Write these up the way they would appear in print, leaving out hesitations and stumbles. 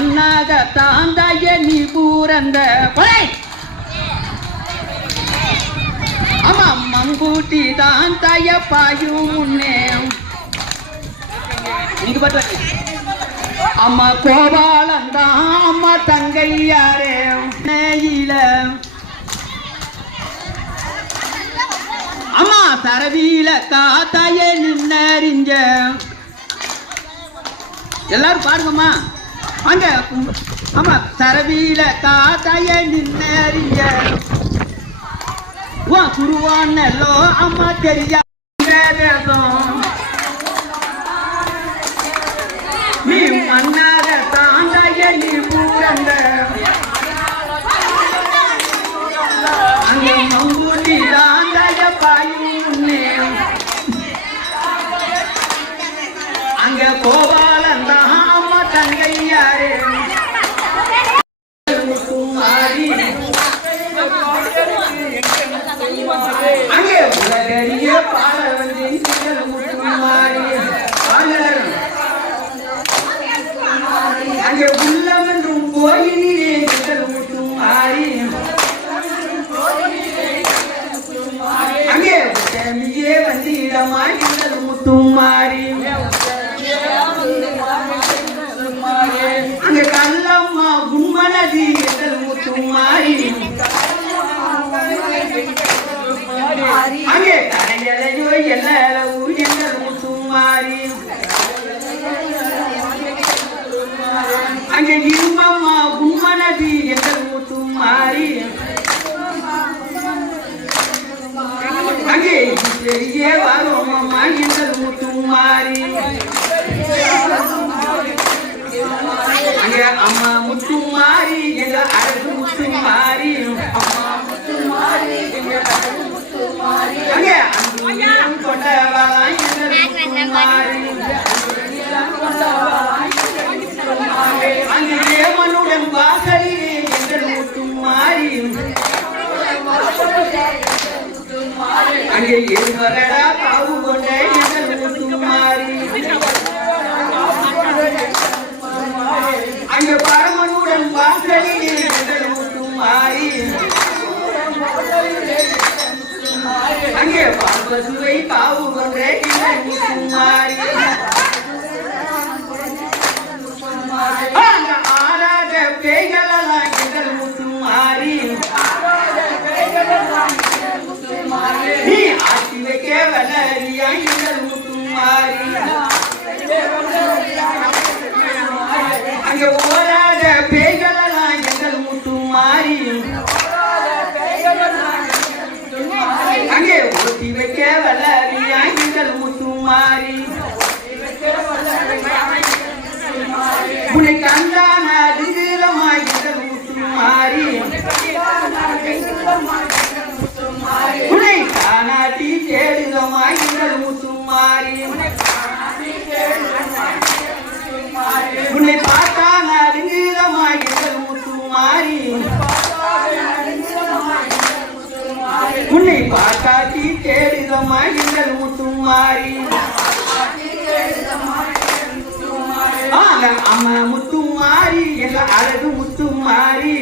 மண்ணாக தாந்தாய நீ பூரந்த ஆமா மம்பூட்டி தான் தாய பாயும் முன்னே அம்மா கோபாலந்தான் அம்மா தங்கையாரே நேயில அம்மா சரவீல காத்தாய நின்னறிஞ்ச எல்லாரும் பாருங்கம்மா அங்க அம்மா சரவீல காத்தாய நின்னறிஞ்ச குருவானல்லோ அம்மா தெரியா நீ மன்னார தாண்டாய நீ பூரந்த அங்கே மம்பூட்டி தாண்டாய பாயுன்னே அங்க கோபாலந்தான் அம்மா தங்கையாரே அங்கே உலகறிய பாலவந்தின் அங்கே உள்ளம் என்றும் கோயிலே முட்டும் மாறி அங்கே உடமையே வந்திடமாய் முட்டும் மாறி அங்கே கல்லம்மா உண்மனதி எங்கள் முட்டும் மாறி அங்கே கரையலையோ எல்லா எங்கள் முட்டும் மாறி அங்கே இருமம்மா உண்மனதி எங்கள் முட்டும் மாறி அங்கே பெரிய வரோமம்மா எங்கள் முட்டும் மாறி அங்கே அம்மா முட்டும் மாறி எங்கள் அழகு முட்டும் மாறி அங்கே அன்பு கொண்டவளா எங்கள் முட்டும் மாறி அங்கே தேவனுடன் வாசலிலே எங்கள் முட்டும் மாறி அங்கே இருவரடா பாவு கொண்ட எங்கள் முட்டும் மாறி அங்கே பரமனுடன் வாசலிலே எங்கள் முட்டும் மாறி அங்கே பார்வசுவை பாவு கொண்ட எங்கள் முட்டும் மாறி ஆராத பேய்களெல்லாம் எங்கள் முட்டும் மாறி நீ ஆட்சி வைக்க வளரியா எங்கள் முட்டும் மாறி அங்கே ஓராத பேய்களெல்லாம் எங்கள் முட்டும் மாறி அங்கே ஓட்டி வைக்க வளரியா எங்கள் முட்டும் மாறி உன்னை கண்டான அதிகமாய் எங்கள் முட்டும் மாறி உன்னை காணாட்டி தேடுதமாய் எங்கள் முட்டும் மாறி உன்னை பார்த்தான அதிகமாய் எங்கள் முட்டும் மாறி உன்னை பார்த்தாட்டி தேடுதமாய் எங்கள் முட்டும் மாறி அம்மா முட்டும் மாறி எங்கள் அழகு முட்டும் மாறி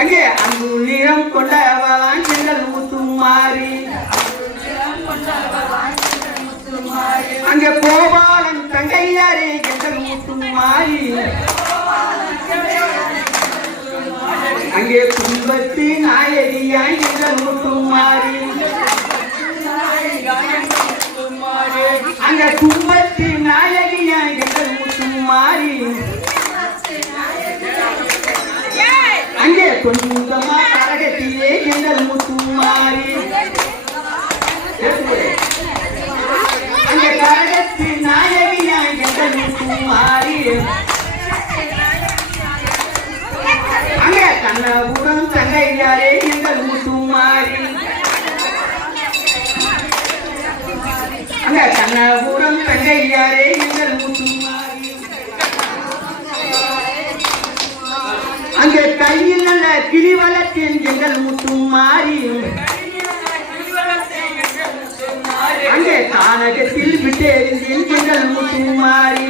அங்கே அன்பு நிறம் கொண்டவளான் எங்கள் முட்டும் மாறி அங்கே கோபாலன் தங்கையாரே எங்கள் முட்டும் மாறி அங்கே குடும்பத்து நாயகியா எங்கள் முட்டும் மாறி அங்க குடும்பத்து நாயகியா எங்கள் முட்டும் மாறி அங்கே கொஞ்சமா கரகத்திலே எங்கள் முட்டும் மாறி அங்கே கரகத்து நாயகியா எங்கள் முட்டும் மாறி அங்கே கண்ணபுரம் தங்கையாரே எங்கள் முட்டும் மாறி அங்க கண்ணபுரம் தங்கையாரே எங்கள் முட்டும் மாறி அங்கே கையில் நல்ல கிளிவளத்தில் எங்கள் முட்டும் மாறி அங்கே கானகத்தில் விட்டேறிந்தேன் எங்கள் முத்துமாரி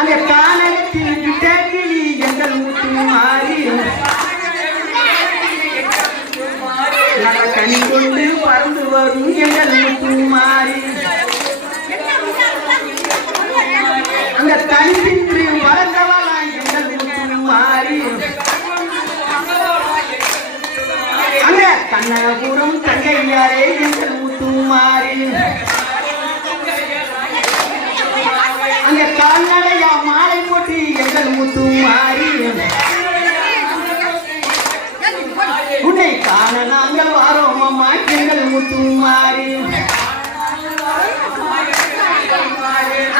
அங்கே கானகத்தில் விட்டேறி எங்கள் முத்துமாரி கனி கொண்டு பறந்து வரும் எங்கள் முத்துமாரி அந்த கனி தின்று வளர்ந்தவளாய் எங்கள் முத்துமாரி அங்க கண்ணபுரம் தங்கையாரே எங்கள் முத்துமாரி அங்க கால்நடையா மாலை போட்டு எங்கள் முத்துமாரி உன்னை காண நாங்கள் வாரோம் அம்மா எங்கள் முத்துமாரி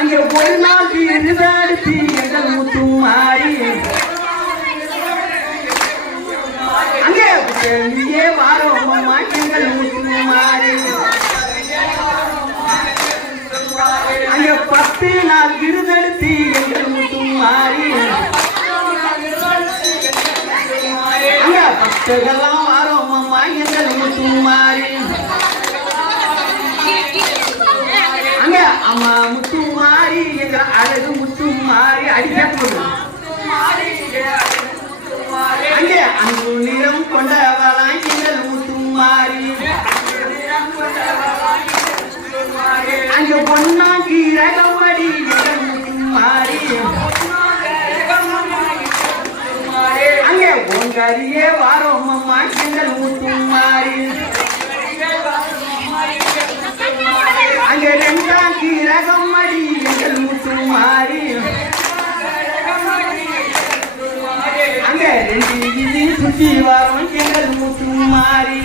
அங்கே ஒரு நாள் விருதாடுத்தி எங்கள் முத்துமாரி அங்கே நீயே வாரோம் அம்மா எங்கள் முத்துமாரி அங்கே 10 நாள் விருதெடுத்தி எங்கள் முத்துமாரி அங்க பக்தர்கள்லாம் வாரோம் அம்மா எங்கள் முத்துமாரி அங்க அம்மா முத்துமாரி எங்கள் அழகு முத்துமாரி அடிக்க அங்கே அன்பு நிறம் கொண்டவளாய் எங்கள் முத்துமாரி அங்கே பொன்னாக்கி ரகமடி எங்கள் முத்துமாரி அங்கே பொங்கரியே வாரோம் அம்மா எங்கள் முத்துமாரி அங்கே ரெண்டாக்கி ரகமடி எங்கள் முத்துமாரி அங்கே 2 வீதி சுற்றி வரோம் எங்கள் முத்துமாரி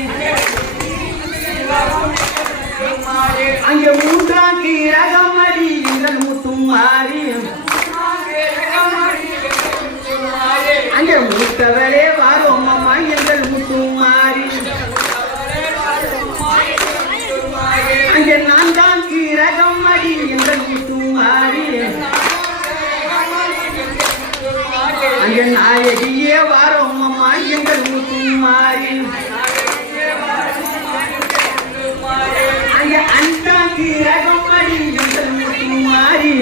அங்கே 3ஆக்கி ரகமடி எங்கள் முத்துமாரி அங்கே மூத்தவரே வாரோம் அம்மா எங்கள் முத்துமாரி அங்கே 4ஆக்கி ரகமடி எங்கள் முத்துமாரி அங்கே நாயகியே வாரோம் அம்மா எங்கள் முத்துமாரி அங்கே 5ஆக்கி ரகமடி எங்கள் முத்துமாரி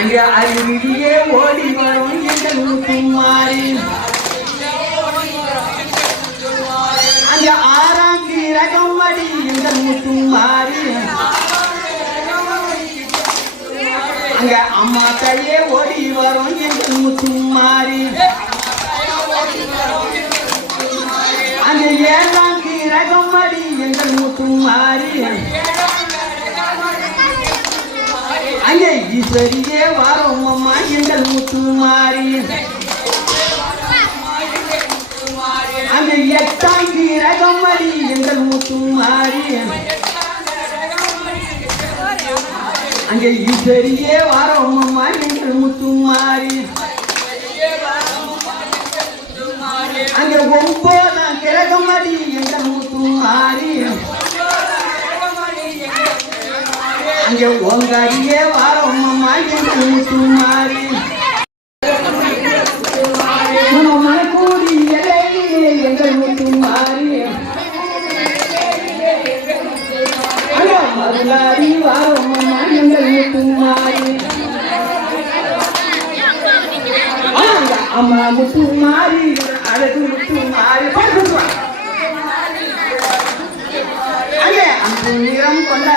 அங்கே அருவியே ஓடி வரும் எங்கள் முத்துமாரி அங்கே 6ஆக்கி ரகமடி எங்கள் முத்துமாரி அங்க அம்மா கையே ஓடி வரும் எங்கள் முத்துமாரி அங்க 7ஆக்கி ரகமடி எங்கள் முத்துமாரி அங்கே ஈஸ்வரியே வாரோம் அம்மா எங்கள் முத்துமாரி அங்கே 8ஆக்கி ரகமடி எங்கள் முத்துமாரி அங்கே ஈஸ்வரியே வாரோம் அம்மா எங்கள் முத்துமாரி அங்கே 9ஆம் கிரகமடி எங்கள் முத்துமாரி அங்கே ஓங்காரியே வாரோம் அம்மா எங்கள் முத்துமாரி மனக்கூடி எல்லையிலே எங்கள் முத்துமாரி அங்கே மதுளாரி வாரோம் அம்மா எங்கள் முத்துமாரி அம்மா முத்துமாரி அழகு முத்துமாரி அங்கே அன்பு நிறம் கொண்ட